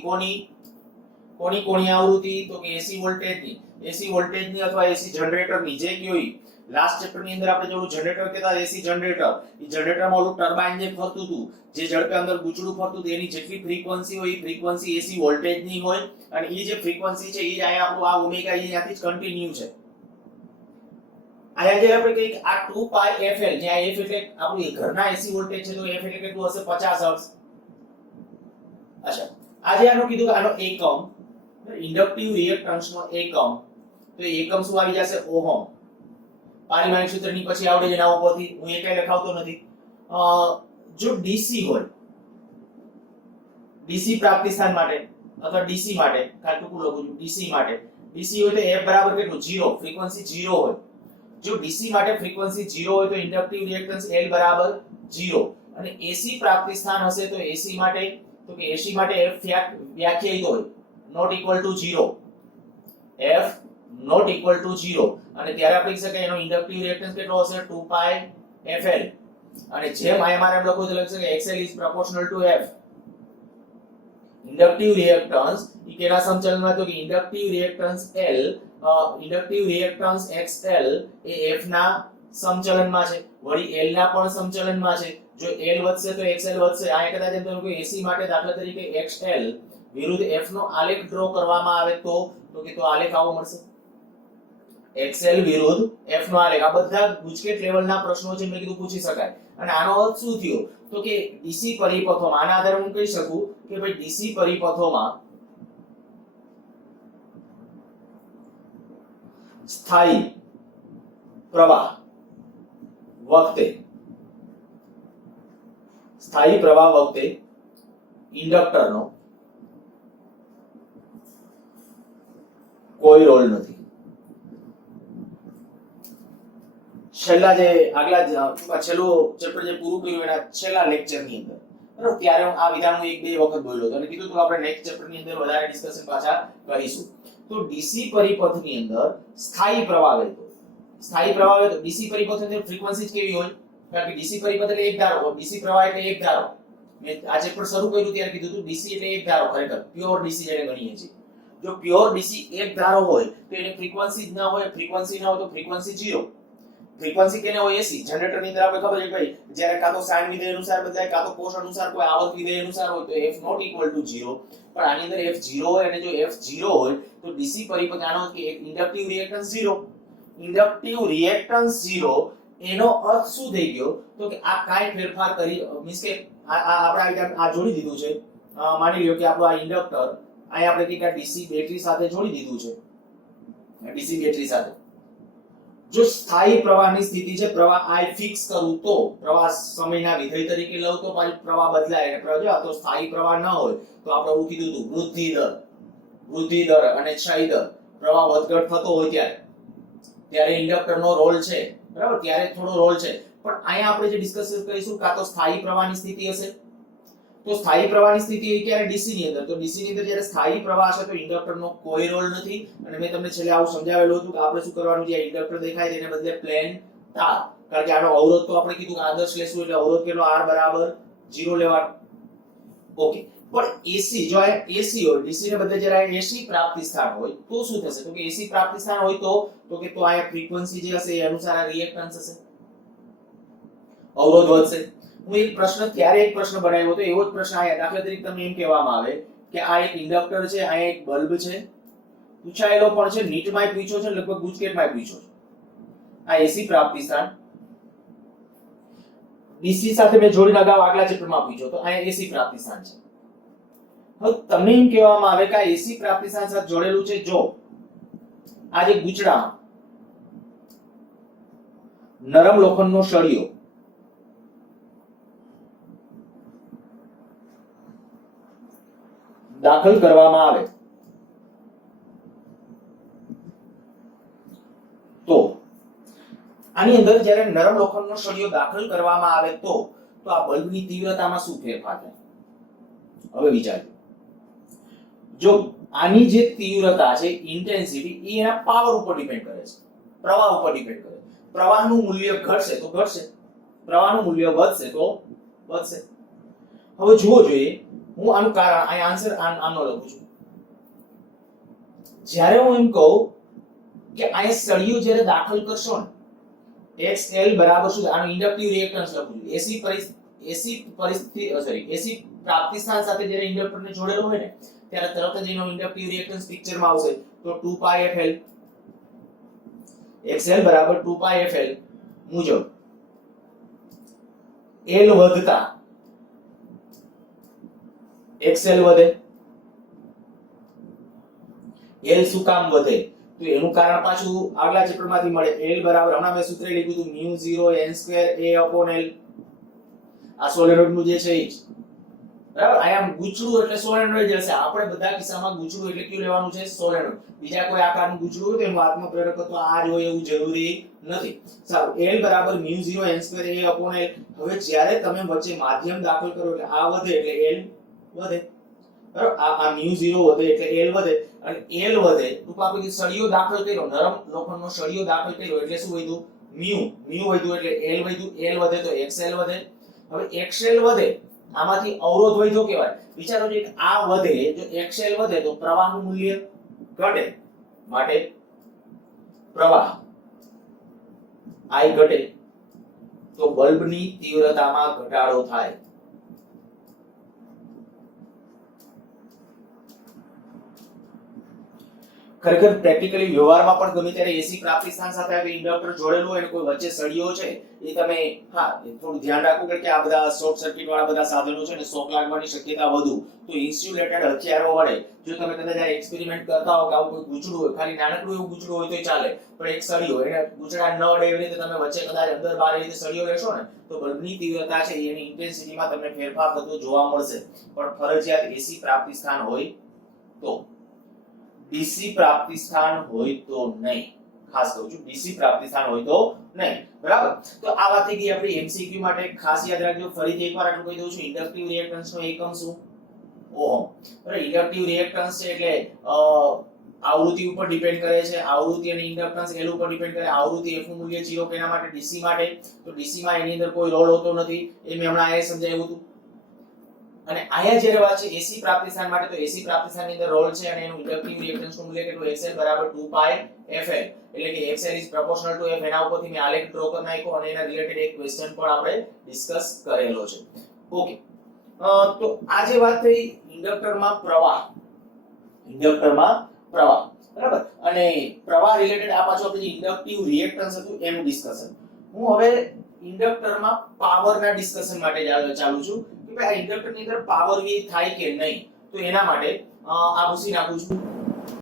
કોણીય આવૃત્તિ તો કે એસી વોલ્ટેજની, એસી વોલ્ટેજની અથવા એસી જનરેટરની, જે કયો લાસ્ટ ચેપ્ટર ની અંદર આપણે જોયું જનરેટર કહેતા, એસી જનરેટર. એ જનરેટરમાં ઓલું ટર્બાઇન જે ફરતું હતું, જે ઝડપે અંદર ગુચડું ફરતું હતું, એની જેટલી ફ્રીક્વન્સી હોય એ ફ્રીક્વન્સી એસી વોલ્ટેજની હોય, અને એ જે ફ્રીક્વન્સી છે એ જ આયા આપણું આ ઓમેગા એ ત્યાંથી જ કન્ટિન્યુ છે. આયા જે આપણે કહીએ કે આ 2πfl, જ્યાં f એટલે આપણું ઘરના એસી વોલ્ટેજ છે તો f એટલે કેટલું હશે? 50 હર્ટ્ઝ. અચ્છા, આજે આનો કીધું કે આનો એકમ, ઇન્ડક્ટિવ રિએક્ટન્સ નો એકમ, તો એકમ શું આવી જશે? ઓહમ. પારિમાણિક સૂત્રની પછી આવડે છે ના ઉપરથી, હું એ કઈ લખાવતો નથી. જો ડીસી હોય, ડીસી પ્રાપ્તિ સ્થાન માટે અથવા ડીસી માટે, ખાલી ટૂંકું લખું છું, ડીસી માટે, ડીસી હોય તો f બરાબર કેટલું? 0, ફ્રીક્વન્સી 0 હોય. જો ડીસી માટે ફ્રીક્વન્સી 0 હોય તો ઇન્ડક્ટિવ રિએક્ટન્સ L બરાબર 0. અને એસી પ્રાપ્તિ સ્થાન હશે તો એસી માટે, તો કે એસી માટે f વ્યાખ્યાયિત હોય not equal to 0, f not equal to 0, અને ત્યારે આપણે કહી શકાય એનો ઇન્ડક્ટિવ રિએક્ટન્સ કેટલો હશે? 2πfl. અને જેમ IMRM લખો તો લખી શકાય xl is proportional to f. Inductive reactance ઈ કેના સમચલનમાં? તો કે inductive reactance L, inductive reactance XL એ f ના સમચલનમાં છે, વળી L ના પણ સમચલનમાં છે. જો L વધશે તો XL વધશે. આ કદાચ એમ તમે AC માટે દાખલા તરીકે XL વિરુદ્ધ f નો આલેખ ડ્રો કરવામાં આવે તો કે તો આલેખ આવો મળશે, XL વિરુદ્ધ f નો આલેખ. આ બધા ગુજકેટ લેવલના પ્રશ્નો છે, મેં કીધું પૂછી શકાય. અને આનો અર્થ શું થયો? તો કે ડીસી પરિપથોમાં, આના આધારે હું કહી શકું કે ભાઈ ડીસી પરિપથોમાં સ્થાયી પ્રવાહ વખતે, સ્થાયી પ્રવાહ વખતે ઇન્ડક્ટરનો કોઈ રોલ નથી. છેલ્લા જે આગલા છેલ્લું ચેપ્ટર જે પૂરું કર્યું એના છેલ્લા લેક્ચરની અંદર, બરાબર, ત્યારે હું આ વિધાન એક બે વખત બોલ્યો હતો અને કીધું તો આપણે નેક્સ્ટ ચેપ્ટરની અંદર વધારે ડિસ્કશન પાછા કરીશું. તો ડીસી પરિપથની અંદર સ્થાયી પ્રવાહ વહેતો, સ્થાયી પ્રવાહ વહેતો ડીસી પરિપથની અંદર ફ્રીક્વન્સી કેવી હોય? કારણ કે ડીસી પરિપથ એટલે એક ધારો હોય, ડીસી પ્રવાહ એટલે એક ધારો. મેં આ ચેપ્ટર શરૂ કર્યું ત્યારે કીધું હતું ડીસી એટલે એક ધારો, ખરેખર પ્યોર ડીસી જેને ગણીએ છીએ. જો પ્યોર ડીસી એક ધારો હોય તો એની ફ્રીક્વન્સી જ ના હોય, ફ્રીક્વન્સી ના હોય તો ફ્રીક્વન્સી 0. ફ્રીક્વન્સી કેને હોય? એસી. જનરેટરની અંદર આપણે ખબર છે ભાઈ જ્યારે કાં તો સાઇન વિધેય અનુસાર બદલાય, કાં તો કોસ અનુસાર, કોઈ આવર્ત વિધેય અનુસાર હોય તો f નોટ ઇક્વલ ટુ 0. પણ આની અંદર f 0 હોય, અને જો f 0 હોય તો ડીસી પરિપથ આનો કે ઇન્ડક્ટિવ રિએક્ટન્સ 0. ઇન્ડક્ટિવ રિએક્ટન્સ 0 એનો અર્થ શું થઈ ગયો? તો કે આ કાઈ ફેરફાર કરી મીન્સ કે આપણે આ જોડી દીધું છે. માની લ્યો કે આપણું આ ઇન્ડક્ટર અહીંયા આપણે કઈક ડીસી બેટરી સાથે જોડી દીધું છે, ડીસી બેટરી સાથે. જો સ્થાયી પ્રવાહની સ્થિતિ છે, પ્રવાહ I ફિક્સ કરું તો, પ્રવાહ સમયના વિધેય તરીકે લઉં તો પ્રવાહ બદલાય, અને પ્રવાહ તો સ્થાયી પ્રવાહ ન હોય તો આપણે એવું કીધું હતું વૃદ્ધિ દર અને ક્ષય દર, પ્રવાહ વધઘટ થતો હોય ત્યારે ત્યારે ઇન્ડક્ટરનો રોલ છે, બરાબર, ત્યારે થોડો રોલ છે. પણ અહીંયા આપણે જે ડિસ્કસ કરીશું કાં તો સ્થાયી પ્રવાહની સ્થિતિ હશે, તો સ્થાયી પ્રવાહની સ્થિતિ એ ક્યારે ડીસી ની અંદર, તો ડીસી ની અંદર જ્યારે સ્થાયી પ્રવાહ હશે તો ઇન્ડક્ટરનો કોઈ રોલ નથી. અને મેં તમને છેલ્લે આવું સમજાવેલું હતું કે આપણે શું કરવાનું, જે ઇન્ડક્ટર દેખાય તેને બદલે પ્લેન તાર, કારણ કે આનો અવરોધ તો આપણે કીધું કે આદર્શ લેશું એટલે અવરોધ કેટલો R બરાબર 0 લેવાનો. ઓકે, પણ એસી, જો આ એસી હોય, ડીસી ને બદલે જ્યારે એસી પ્રાપ્તિ સ્થાન હોય તો શું થશે, તો કે એસી પ્રાપ્તિ સ્થાન હોય તો કે તો આ ફ્રીક્વન્સી જે હશે એ અનુસાર આ રિએક્ટન્સ હશે, અવરોધ વધશે. હું એક પ્રશ્ન ત્યારે એક પ્રશ્ન બનાવ્યો હતો, એવો જ પ્રશ્ન આયા. દાખલા તરીકે તમને એમ કહેવામાં આવે કે આ એક ઇન્ડક્ટર છે, આ એક બલ્બ છે, પૂછાયેલો પણ છે, નીટમાં પૂછ્યો છે, લગભગ ગુજકેટમાં પૂછ્યો છે. આ એસી પ્રાપ્તિ સ્થાન ડીસી સાથે મેં જોડીને અગાઉ આગલા ચેપ્ટરમાં પૂછ્યો તો આ એસી પ્રાપ્તિ સ્થાન છે. હવે તમને એમ કહેવામાં આવે કે આ એસી પ્રાપ્તિ સ્થાન સાથે જોડેલું છે, જો આ જે ગુચડામાં નરમ લોખંડનો સળિયો દાખલ કરવામાં આવે તો આની અંદર જ્યારે નરમ લોખંડનો સળિયો દાખલ કરવામાં આવે તો આ બલ્બની તીવ્રતામાં શું ફેરફાર થાય? હવે વિચારજો. જો આની જે તીવ્રતા છે, ઇન્ટેન્સિટી, એ એના પાવર ઉપર ડિપેન્ડ કરે છે, પ્રવાહ ઉપર ડિપેન્ડ કરે. પ્રવાહનું મૂલ્ય ઘટશે તો ઘટશે, પ્રવાહનું મૂલ્ય વધશે તો વધશે. હવે જુઓ જોઈએ, હું આનું કારણ આ આન્સર આનો લખું છું. જ્યારે હું એમ કહું કે આ સળિયો જ્યારે દાખલ કરશો ને, XL બરાબર શું, આનો ઇન્ડક્ટિવ રિએક્ટન્સ લખું છું. એસી પ્રાપ્તિ સ્થાન સાથે જ્યારે ઇન્ડક્ટરને જોડેલો હોય ને ત્યારે તરત જ એનો ઇન્ડક્ટિવ રિએક્ટન્સ પિક્ચરમાં આવશે. તો 2πfL, XL બરાબર 2πfL મુજબ L વધતા XL વધે. L શું કામ વધે, તો એનું કારણ પાછું આગલા ચેપ્ટરમાંથી મળે. L બરાબર હમણાં મેં સૂત્ર લખ્યું હતું μ0n2a/L. આ સોલેનોઇડનું જે છે એ જ, બરાબર. આયા ગુચડું એટલે સોલેનોઇડ હશે. આપણે બધા કિસ્સામાં ગુચડું એટલે કયું લેવાનું છે, સોલેનોઇડ. બીજા કોઈ આકારનું ગુચડું હોય તો એનું આત્મપ્રેરકત્વ આ જ હોય એવું જરૂરી નથી. સારું, L બરાબર μ0n2a/L. હવે જ્યારે તમે વચ્ચે માધ્યમ દાખલ કરો એટલે આ વધે એટલે L વધે, બરાબર. આ μ0 વધે એટલે L વધે, અને L વધે તો આપણે સળિયો દાખલ કર્યો, નરમ લોખંડનો સળિયો દાખલ કર્યો એટલે શું વધ્યું, μ વધ્યું એટલે L વધ્યું. L વધે તો XL વધે. હવે XL વધે, આમાંથી અવરોધ વધ્યો કહેવાય. વિચારો કે આ વધે, જો XL વધે તો પ્રવાહનું મૂલ્ય ઘટે, માટે પ્રવાહ I ઘટે તો બલ્બની તીવ્રતામાં ઘટાડો થાય. ખરેખર પ્રેક્ટિકલી વ્યવહારમાં પણ ગમે ત્યારે એસી પ્રાપ્તિ સ્થાન સાથે આ ઇન્ડક્ટર જોડેલું હોય અને કોઈ વચ્ચે સળિયો છે, એ તમે થોડું ધ્યાન રાખો કે આ બધા શોર્ટ સર્કિટ વાળા બધા સાધનો છે ને શોક લાગવાની શક્યતા વધુ. તો ઇન્સ્યુલેટેડ હથિયારો વડે જો તમે કદાચ આ એક્સપેરિમેન્ટ કરતા હો કે આવું કોઈ ગુચડું હોય, ખાલી નાનકડું એવું ગુચડું હોય તો ચાલે, પણ એક સળિયો એને ગુચડા ન અડે એવી રીતે તમે વચ્ચે કદાચ અંદર બહાર એવી રીતે સળિયો લેશો ને તો બલ્બની તીવ્રતા છે એની ઇન્ટેન્સિટીમાં તમને ફેરફાર થતો જોવા મળશે. પણ ફરજિયાત એસી પ્રાપ્તિ સ્થાન હોય તો, ડીસી પ્રાપ્તિ સ્થાન હોય તો નહીં. ખાસ કહું છું, ડીસી પ્રાપ્તિ સ્થાન હોય તો નહીં, બરાબર. તો આ વાત થઈ ગઈ આપણી એમસીક્યુ માટે. ખાસ યાદ રાખજો, ફરીથી એકવાર આટલું કહી દઉં છું, ઇન્ડક્ટિવ રિએક્ટન્સનો એકમ શું, ઓહમ. બરાબર, ઇન્ડક્ટિવ રિએક્ટન્સ છે એટલે આવૃત્તિ ઉપર ડિપેન્ડ કરે છે. આવૃત્તિ અને ઇન્ડક્ટન્સ L ઉપર ડિપેન્ડ કરે. આવૃત્તિ F નું મૂલ્ય 0 કેના માટે, ડીસી માટે. તો ડીસી માં એની અંદર કોઈ રોલ હોતો નથી, એ મેં હમણાં આ સમજાવ્યું હતું. અને આયા જ્યારે વાત છે એસી પ્રાપ્તિ સ્થાન માટે, તો એસી પ્રાપ્તિ સ્થાનની અંદર રોલ છે અને એનું ઇન્ડક્ટિવ રિએક્ટન્સનું મૂલ્ય કેટલું, XL બરાબર 2πfL. એટલે કે XL is proportional to F. એના ઉપરથી મેં આલેખ ડ્રો કરી નાખ્યો અને એના રિલેટેડ એક ક્વેશ્ચન પણ આપણે ડિસ્કસ કરેલો છે. ઓકે, તો આ જે વાત થઈ ઇન્ડક્ટરમાં પ્રવાહ, બરાબર, અને પ્રવાહ રિલેટેડ આ પાછું આપણે ઇન્ડક્ટિવ રિએક્ટન્સ હતું એનું ડિસ્કશન. હું હવે ઇન્ડક્ટરમાં પાવરના ડિસ્કશન માટે ચાલુ છું કે ભાઈ આ ઇન્ડક્ટરની અંદર પાવર વે થાય કે નહીં. તો એના માટે આ પૂછી નાખું છું